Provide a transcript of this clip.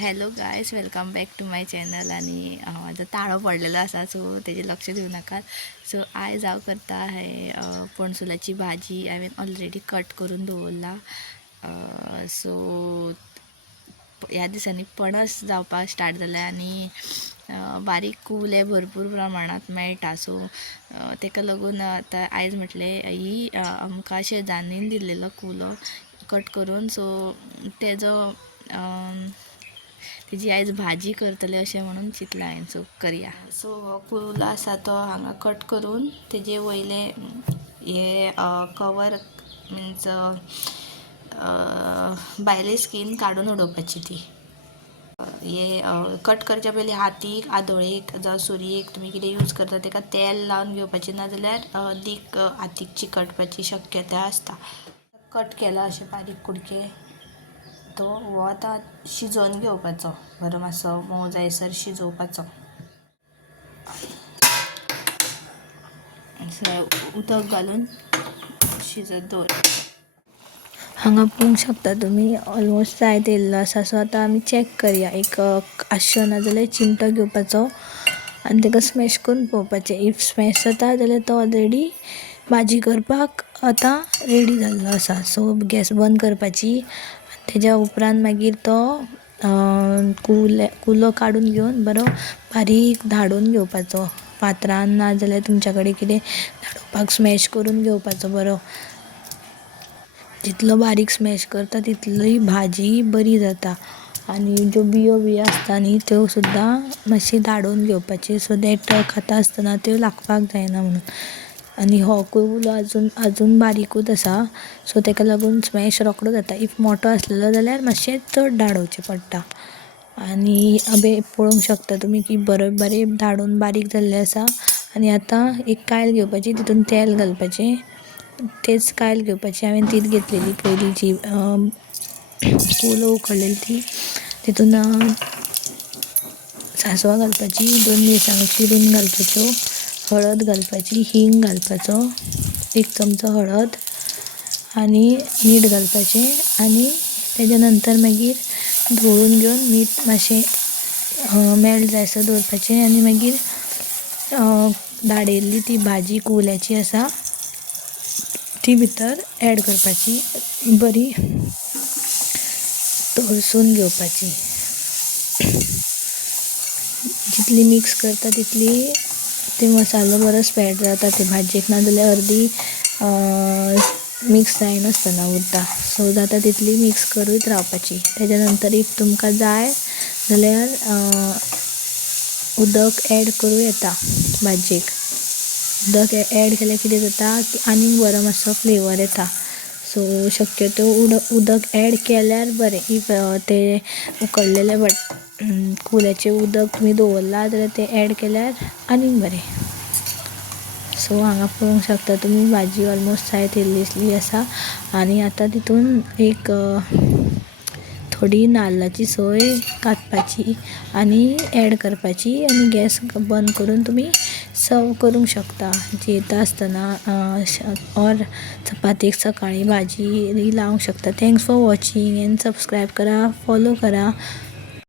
Hello guys, welcome back to my channel. आणि माझं ताळो पडलेलं असा, सो त्याचे लक्ष देऊ नका. सो आयज हांव करता आहे पणसुलाची भाजी. हांवें ऑलरेडी कट करून दवरला. सो ह्या दिसांनी पणस जावपाक स्टार्ट जाला आणि बारीक कुले भरपूर प्रमाणात मेळटा. सो ताका लागून आतां आयज म्हटलें ही आमकां शेजान्नीन दिल्लेलो कुलो कट करून, सो तेजी आयज भाजी करतले अशें म्हणून चिंतलां हांवें. सो करया. सो हो कुलो आसा तो हांगा कट करून तेजे वयले हे कवर मिन्स भायली स्कीन काडून उडोवपाची ती. हे कट करच्या पयलीं हातीक, आदोळेक जावं सुरयेक तुमी कितें यूज करता ताका तेल लावन घेवपाचें, नाजाल्यार दीक हातीक चिकटपाची शक्यताय आसता. कट केला अशें बारीक कुडके तो हो आतां शिजोवन घेवपाचो, बरो मातसो मोव जायसर शिजोवपाचो. उदक घालून शिजत दवरपाचें. हांगा पळोवंक शकता तुमी ऑलमोस्ट जायत येयल्लो आसा. सो आतां आमी चॅक करया. एक आश्यो नाजाल्यार चिमटो घेवपाचो आनी ताका स्मॅश करून पळोवपाचें. इफ स्मॅश जाता जाल्यार तो ऑलरेडी भाजी करपाक आतां रेडी जाल्लो आसा. सो गॅस बंद करपाची. तेज्या उपरांत मागीर तो कुलो काडून घेवन बरो बारीक धाडून घेवपाचो पात्रान, नाजाल्यार तुमच्या कडेन कितें धाडोवपाक स्मॅश करून घेवपाचो बरो. जितलो बारीक स्मॅश करता तितली भाजी बरी जाता. आनी ज्यो बियो आसता न्ही त्यो सुद्दां मातशी धाडून घेवपाची, सो दॅट खाता आसतना त्यो लागपाक जायना म्हणून. आनी हो कुलो आजून बारीकूच आसा, सो ताका लागून स्मॅश रोखडो जाता. इफ मोठो आसलेलो जाल्यार मातशें चड धाडोवचें पडटा. आनी पळोवंक शकता तुमी की बरें धाडून बारीक जाल्लें आसा. आनी आतां एक कायल घेवपाची, तितून तेल घालपाचें. तेच कायल घेवपाची, हांवें तीच घेतलेली पयलीं जी कुलो उकडलेली ती. तितून सांसवां घालपाची, 2 मिरसांगो चिरून घालपाच्यो, हळद घालपाची, हिंग घालपाचो, 1 चमचो हळद आनी मीठ घालपाचें. आनी तेज्या नंतर मागीर धवळून घेवन मीठ मातशें मेल्ट जायसर दवरपाचें. आनी मागीर धाडिल्ली ती भाजी कुल्याची आसा ती भितर ऍड करपाची, बरी तळसून घेवपाची. जितली मिक्स करता तितली ते मसालो बरो स्प्रेड जाता ते भाजयेक, नाजाल्यार अर्दी मिक्स जायनासतना उरता. सो जाता तितली मिक्स करीत रावपाची. तेज्या नंतर इफ तुमकां जाय जाल्यार उदक ऍड करूं येता भाजयेक. उदक ऍड केल्यार कितें जाता की आनीक बरो मातसो फ्लेवर येता. सो शक्यतो उदक ऍड केल्यार बरें. इफ ते उकडलेले कुल्याचें उदक तुमी दवरला जाल्यार ते ऍड केल्यार आनीक बरें. सो हांगा पळोवंक शकता तुमी भाजी ऑलमोस्ट जायत येयल्ली आसा. आनी आतां तितून एक थोडी नाल्लाची सोय कातपाची आनी ऍड करपाची. आनी गॅस बंद करून तुमी सर्व करूंक शकता जेवता आसतना, ऑर चपातेक सकाळीं भाजी लावंक शकता. Thanks for watching end subscribe करा, फॉलो करा.